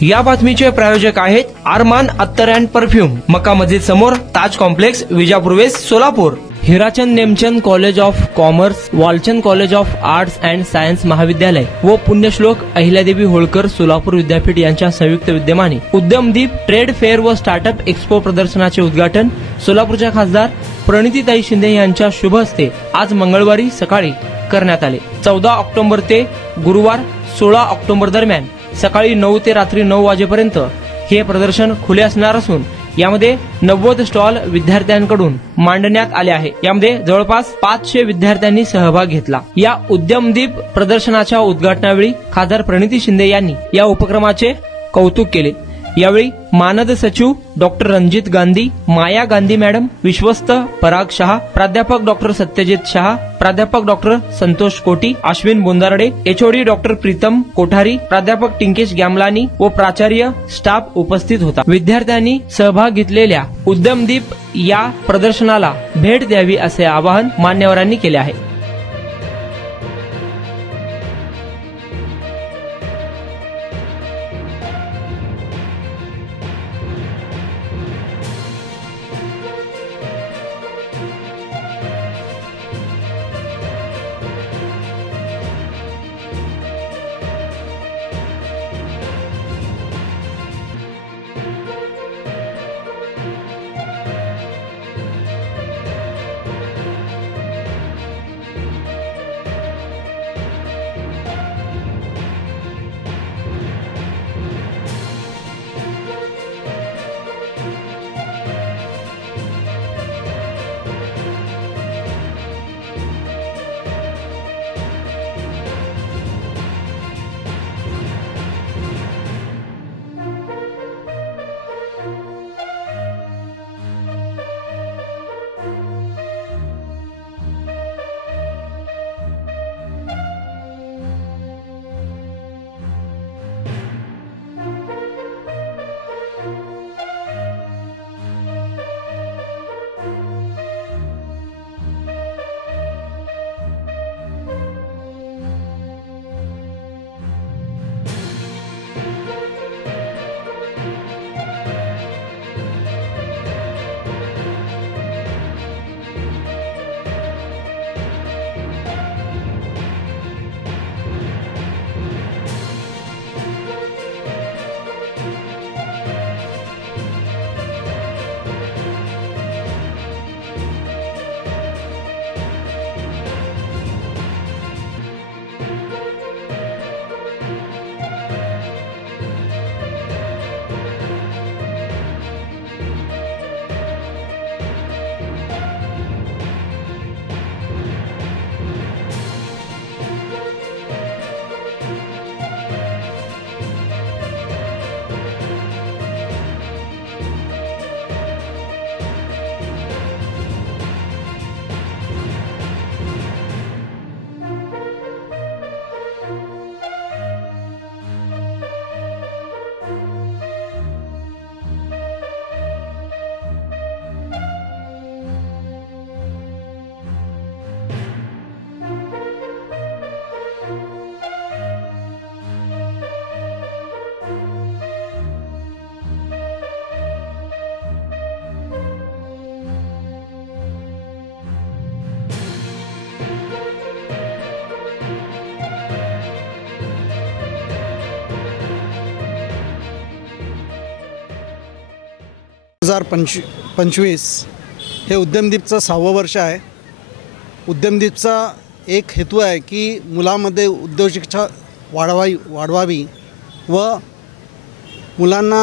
या बातमीचे प्रायोजक आहेत आरमान अत्तर अँड परफ्यूम, मक्का मस्जिद समोर, Taj complex, Vijapur west, Solapur. Hirachand Nemchand college of commerce, Walchand college of arts and science महाविद्यालय व पुण्यश्लोक अहिल्यादेवी होळकर सोलापूर विद्यापीठ यांच्या संयुक्त विद्यमाने उद्यमदीप ट्रेड फेअर व स्टार्टअप एक्स्पो प्रदर्शनाचे उद्घाटन सोलापूरच्या खासदार प्रणितीताई शिंदे यांच्या शुभ हस्ते आज मंगळवारी सकाळी करण्यात आले। 14 ऑक्टोबर ते गुरुवार 16 ऑक्टोबर दरम्यान सकाळी 9 ते रात्री 9 वाजेपर्यंत हे प्रदर्शन खुले असणार असून यामध्ये 90 स्टॉल विद्यार्थ्यांकडून मांडण्यात आले आहे। यामध्ये जवळपास 500 विद्यार्थ्यांनी सहभाग घेतला। या उद्यमदीप प्रदर्शनाच्या उद्घाटनावेळी खासदार प्रणिती शिंदे यांनी या उपक्रमाचे कौतुक केले। यावेळी मानद सचिव डॉक्टर रणजित गांधी, माया गांधी मॅडम, विश्वस्त पराग शहा, प्राध्यापक डॉक्टर सत्यजित शहा, प्राध्यापक डॉक्टर संतोष कोटी, अश्विन बोंदारडे, एचओडी डॉक्टर प्रीतम कोठारी, प्राध्यापक टिंकेश गॅमलानी व प्राचार्य स्टाफ उपस्थित होता। विद्यार्थ्यांनी सहभाग घेतलेल्या उद्यमदीप या प्रदर्शनाला भेट द्यावी असे आवाहन मान्यवरांनी केले आहे। हजार 25 हे उद्यमदीपचं 6वं वर्ष आहे। उद्यमदीपचा एक हेतू आहे की मुलांमध्ये उद्योजकता वाढवावी व मुलांना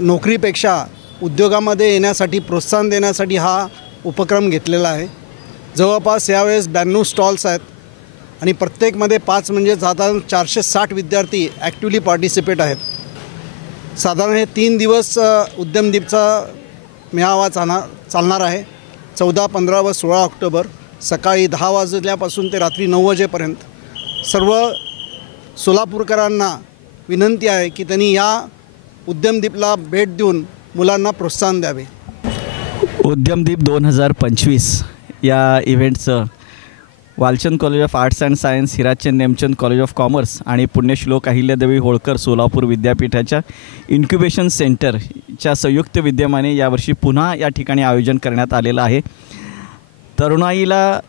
नोकरीपेक्षा उद्योगामध्ये येण्यासाठी प्रोत्साहन देण्यासाठी हा उपक्रम घेतलेला आहे। जवळपास यावेळेस 92 स्टॉल्स आहेत आणि प्रत्येकमध्ये 5 म्हणजे साधारण 460 विद्यार्थी ॲक्टिव्हली पार्टिसिपेट आहेत। साधारण हे 3 दिवस उद्यमदीपचा मेळावा चालणार आहे। 14, 15 व 16 ऑक्टोबर सकाळी 10 वाजल्यापासून ते रात्री 9 वाजेपर्यंत। सर्व सोलापूरकरांना विनंती आहे की त्यांनी या उद्यमदीपला भेट देऊन मुलांना प्रोत्साहन द्यावे। उद्यमदीप 2025 या इव्हेंटचं Walchand college of arts and science, Hirachand Nemchand college of commerce आणि पुण्यश्लोक अहिल्यादेवी होळकर सोलापूर विद्यापीठाच्या इन्क्युबेशन सेंटरच्या संयुक्त विद्यमाने यावर्षी पुन्हा या ठिकाणी आयोजन करण्यात आलेलं आहे. तरुणाईला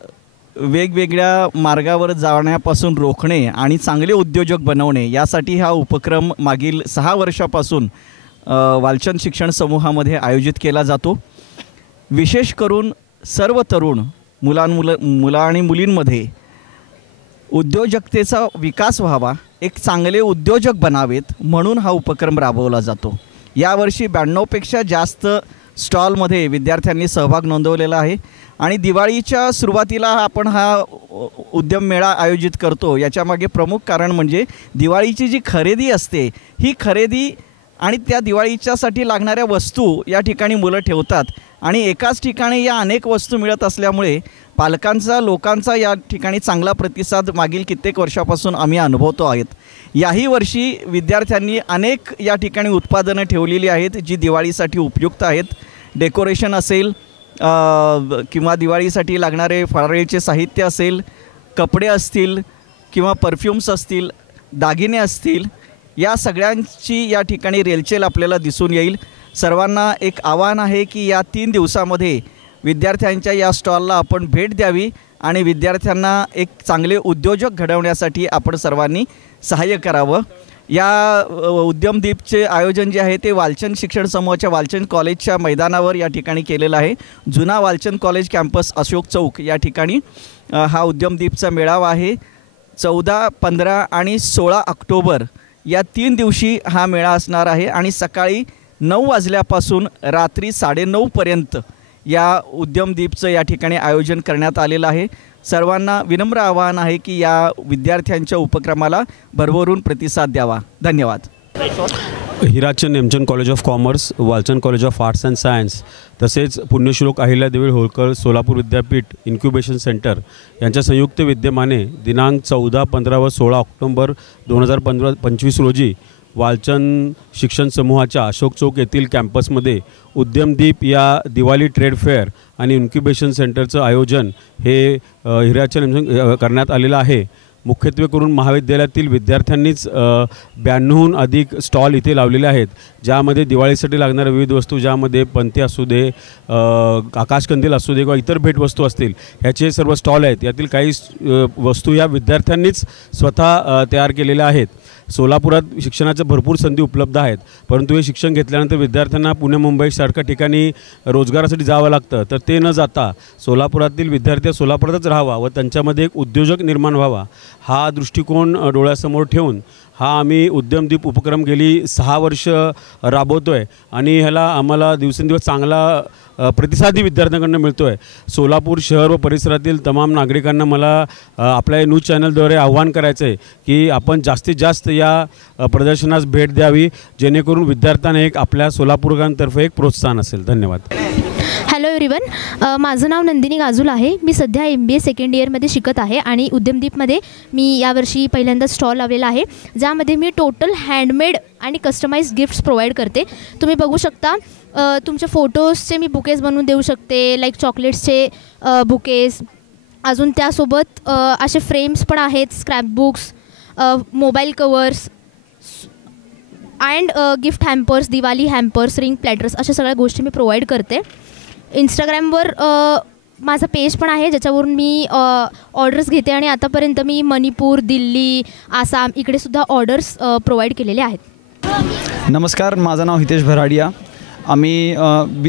वेगवेगळ्या मार्गावर जाण्यापासून रोखणे आणि चांगले उद्योजक बनवणे यासाठी हा उपक्रम मागील 6 वर्षापासून वालचंद शिक्षण समूहामध्ये आयोजित केला जातो. विशेष करून सर्व तरुण मुला आणि मुलींमध्ये उद्योजकतेचा विकास व्हावा, एक चांगले उद्योजक बनावेत म्हणून हा उपक्रम राबवला जातो. यावर्षी 92पेक्षा जास्त स्टॉलमध्ये विद्यार्थ्यांनी सहभाग नोंदवलेला आहे आणि दिवाळीच्या सुरुवातीला आपण हा उद्यम मेळा आयोजित करतो. याच्यामागे प्रमुख कारण म्हणजे दिवाळीची जी खरेदी असते ही खरेदी आणि त्या दिवाळीच्यासाठी लागणाऱ्या वस्तू या ठिकाणी मुलं ठेवतात आणि एकाच ठिकाणी या अनेक वस्तू मिळत असल्यामुळे लोकांचा या ठिकाणी चांगला प्रतिसाद मागील कित्येक वर्षापासून आम्ही अनुभवतो आहेत. याही वर्षी विद्यार्थ्यांनी अनेक या ठिकाणी उत्पादनं ठेवलेली आहेत जी दिवाळीसाठी उपयुक्त आहेत. डेकोरेशन असेल किंवा दिवाळीसाठी लागणारे फराळीचे साहित्य असेल, कपडे असतील किंवा परफ्यूम्स असतील, दागिने असतील, या सगळ्यांची या ठिकाणी रेलचेल आपल्याला दिसून येईल. सर्वांना एक आव्हान आहे की या 3 दिवसामध्ये विद्यार्थ्यांच्या या स्टॉलला आपण भेट द्यावी आणि विद्यार्थ्यांना एक चांगले उद्योजक घडवण्यासाठी आपण सर्वांनी सहाय्य करावं. या उद्यमदीपचे आयोजन जे आहे ते वालचंद शिक्षण समूहाच्या वालचंद कॉलेजच्या मैदानावर या ठिकाणी केलेलं आहे. जुना वालचंद कॉलेज कॅम्पस अशोक चौक या ठिकाणी हा उद्यमदीपचा मेळावा आहे. 14, 15 आणि 16 ऑक्टोबर या 3 दिवशी हा मेळा असणार आहे आणि सकाळी 9 वाजल्यापासून रात्री 9:30पर्यंत या उद्यमदीपचं या ठिकाणी आयोजन करण्यात आलेलं आहे. सर्वांना विनम्र आवाहन आहे की या विद्यार्थ्यांच्या उपक्रमाला भरभरून प्रतिसाद द्यावा. धन्यवाद. Hirachand Nemchand college of commerce, Walchand college of arts and science तसेच पुण्यश्लोक अहिल्यादेवी होळकर सोलापूर विद्यापीठ इन्क्युबेशन सेंटर यांच्या संयुक्त विद्यमाने दिनांक 14, 15 व 16 ऑक्टोबर 2025 रोजी वालचंद शिक्षण समूहाच्या अशोक चौक येथील कॅम्पसमध्ये उद्यमदीप या दिवाळी ट्रेड फेअर आणि इन्क्युबेशन सेंटरचं आयोजन हे हिराचंद करण्यात आलेलं आहे. मुख्यत्वे करून महाविद्यालयातील विद्यार्थ्यांनीच 92हून अधिक स्टॉल इथे लावलेले आहेत, ज्यामध्ये दिवाळीसाठी लागणाऱ्या विविध वस्तू, ज्यामध्ये पणती असू दे, आकाशकंदील असू दे किंवा इतर भेटवस्तू असतील, ह्याचे सर्व स्टॉल आहेत. यातील काही वस्तू या विद्यार्थ्यांनीच स्वतः तयार केलेल्या आहेत. सोलापुरात शिक्षणाच्या भरपूर संधी उपलब्ध आहेत, परंतु हे शिक्षण घेतल्यानंतर विद्यार्थ्यांना पुणे मुंबईसारख्या ठिकाणी रोजगारासाठी जावं लागतं. तर ते न जाता सोलापुरातील विद्यार्थी सोलापुरातच राहावा व त्यांच्यामध्ये एक उद्योजक निर्माण व्हावा, हा दृष्टिकोन डोळ्यासमोर ठेवून हा आम्ही उद्यमदीप उपक्रम गेली 6 वर्ष राबवतो आहे आणि ह्याला आम्हाला दिवसेंदिवस चांगला प्रतिसादही विद्यार्थ्यांकडून मिळतो आहे. सोलापूर शहर व परिसरातील तमाम नागरिकांना मला आपल्या न्यूज चॅनलद्वारे आव्हान करायचं आहे की आपण जास्तीत जास्त या प्रदर्शनास भेट द्यावी, जेणेकरून विद्यार्थ्यांना एक आपल्या सोलापूरकरांतर्फे एक प्रोत्साहन असेल. धन्यवाद. हॅलो एव्हरीवन, माझं नाव नंदिनी गाजूल आहे. मी सध्या MBA सेकंड इयरमध्ये शिकत आहे आणि उद्यमदीपमध्ये मी यावर्षी पहिल्यांदा स्टॉल लावलेला आहे, ज्यामध्ये मी टोटल हँडमेड आणि कस्टमाइज गिफ्ट्स प्रोव्हाइड करते. तुम्ही बघू शकता, तुमच्या फोटोजचे मी बुकेज बनवून देऊ शकते, लाईक चॉकलेट्सचे बुकेज. अजून त्यासोबत असे फ्रेम्स पण आहेत, scrapbooks, mobile covers and gift hampers, Diwali hampers, ring platters, अशा सगळ्या गोष्टी मी प्रोव्हाइड करते. इंस्टाग्रामवर माझा पेज पण आहे, ज्याच्यावरून मी ऑर्डर्स घेते आणि आतापर्यंत मी मणिपूर, दिल्ली, आसाम इकडेसुद्धा ऑर्डर्स प्रोव्हाइड केलेले आहेत. नमस्कार, माझं नाव हितेश भराडिया. आम्ही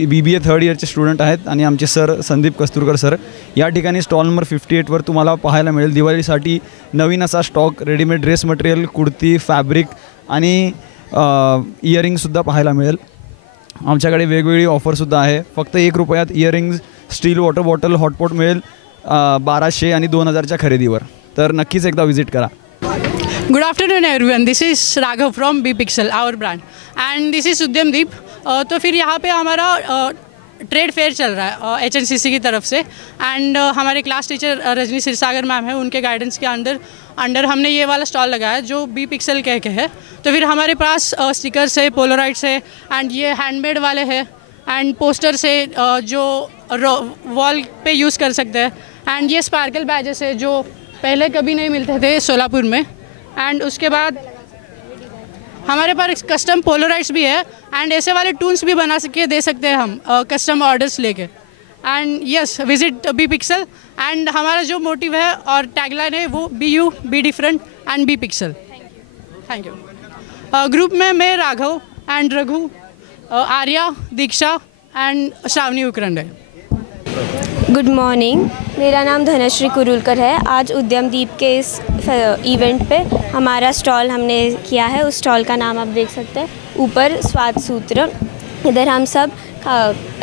BBA 3rd इयरचे स्टुडंट आहेत आणि आमचे सर संदीप कस्तुरकर सर. या ठिकाणी स्टॉल नंबर 58वर तुम्हाला पाहायला मिळेल दिवाळीसाठी नवीन असा stock, readymade dress material, kurti, fabric आणि इयरिंगसुद्धा पाहायला मिळेल. आमच्याकडे वेगवेगळी ऑफरसुद्धा आहे. फक्त 1 रुपयात earrings, steel water bottle, hotpot मिळेल 1200 आणि 2000च्या खरेदीवर. तर नक्कीच एकदा विजिट करा. Good afternoon everyone, this is Raghav from B Pixel, our brand, and this is उद्यमदीप. तो फिर यहाँ पे हमारा ट्रेड फेयर चल रहा है HNCC की तरफ से, एंड हमारे class teacher Rajani Sirsagar ma'am है, उनके गाइडेंस के अंडर हमने ये वाला स्टॉल लगाया है जो B Pixel कह के है. तो फिर हमारे पास स्टिकर्स है, पोलराइड्स है, एंड ये हैंडमेड वाले हैं, एंड पोस्टर से जो वॉल पे यूज़ कर सकते हैं। एंड ये स्पार्कल बैजेस है जो पहले कभी नहीं मिलते थे सोलापुर में। एंड उसके बाद हमारे पास कस्टम पोलराइड्स भी है एंड ऐसे वाले टूल्स भी बना के दे सकते हैं हम कस्टम ऑर्डर्स लेके। And yes, visit be pixel. And हमारा जो मोटिव है और टैगलाइन है वो be you, be different and be pixel. Thank you. ग्रुप में मैं राघव एंड रघु, आर्या, दीक्षा एंड श्रावणी उकरंड है। गुड मॉर्निंग, मेरा नाम धनश्री कुरुलकर है। आज उद्यमदीप के इस इवेंट पे हमारा स्टॉल हमने किया है। उस स्टॉल का नाम आप देख सकते हैं ऊपर, स्वाद सूत्र। इधर हम सब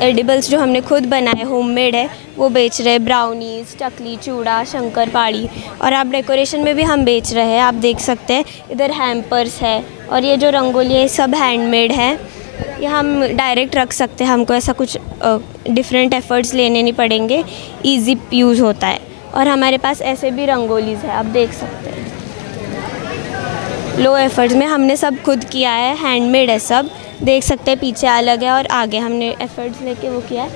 एडिबल्स जो हमने खुद बनाए, होममेड है, वो बेच रहे हैं। ब्राउनीज़, चकली, चूड़ा, शंकरपाड़ी, और आप डेकोरेशन में भी हम बेच रहे हैं। आप देख सकते हैं इधर हैम्पर्स है, और ये जो रंगोली है सब हैंडमेड है। ये हम डायरेक्ट रख सकते हैं, हमको ऐसा कुछ डिफरेंट एफ़र्ट्स लेने नहीं पड़ेंगे, इजी यूज़ होता है। और हमारे पास ऐसे भी रंगोलीज़ है, आप देख सकते हैं। लो एफ़र्ट्स में हमने सब खुद किया है, हैंडमेड है सब, देख सकते हैं। पीछे अलग है और आगे हमने एफ़र्ट्स लेके वो किया है।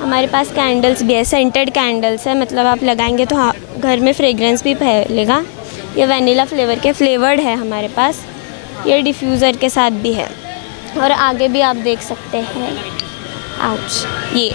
हमारे पास कैंडल्स भी है, सेंटेड कैंडल्स है, मतलब आप लगाएंगे तो हाँ घर में फ्रेग्रेंस भी फैलेगा। ये वनीला फ्लेवर के फ्लेवर्ड है हमारे पास। ये डिफ्यूज़र के साथ भी है। और आगे भी आप देख सकते हैं, आउच, ये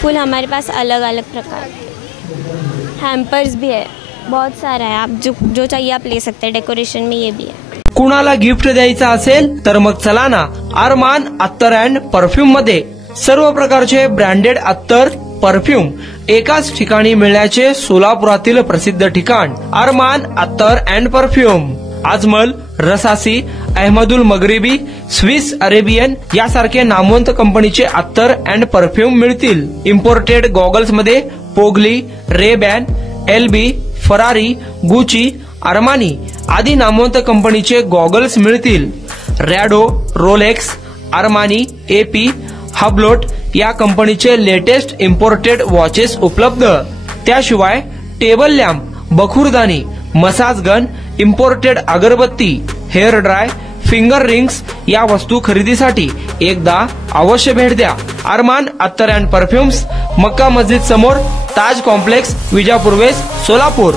फूल हमारे पास अलग अलग प्रकार के। हैम्पर्स भी है, बहुत सारा है, आप जो चाहिए आप ले सकते हैं। डेकोरेशन में ये भी है। कुणाला गिफ्ट द्यायचं असेल तर मग चला ना, अरमान अत्तर अँड परफ्यूम मध्ये सर्व प्रकारचे ब्रँडेड अत्तर, परफ्यूम एकाच ठिकाणी मिळण्याचे सोलापुरातील प्रसिद्ध ठिकाण अरमान अत्तर and perfume. Ajmal, Rasasi, Ahmed al Maghribi, Swiss Arabian यासारखे नामवंत कंपनीचे अत्तर अँड परफ्यूम मिळतील। इम्पोर्टेड गॉगल्स मध्ये पोगली, Ray Ban, LB, Ferrari, Gucci, Armani आदी नामवंत कंपनीचे गॉगल्स मिळतील। Rado, Rolex, Armani, AP, Hublot या कंपनीचे लेटेस्ट इम्पोर्टेड वॉचेस उपलब्ध। त्याशिवाय टेबल लॅम्प, बखुरदानी, मसाज गन, इम्पोर्टेड अगरबत्ती, हेअर ड्राय, फिंगर रिंग्स या वस्तू खरेदीसाठी एकदा अवश्य भेट द्या। अरमान अत्तर अँड परफ्यूम्स, मक्का मस्जिद समोर, ताज कॉम्प्लेक्स, विजापूर वेस्ट, सोलापूर।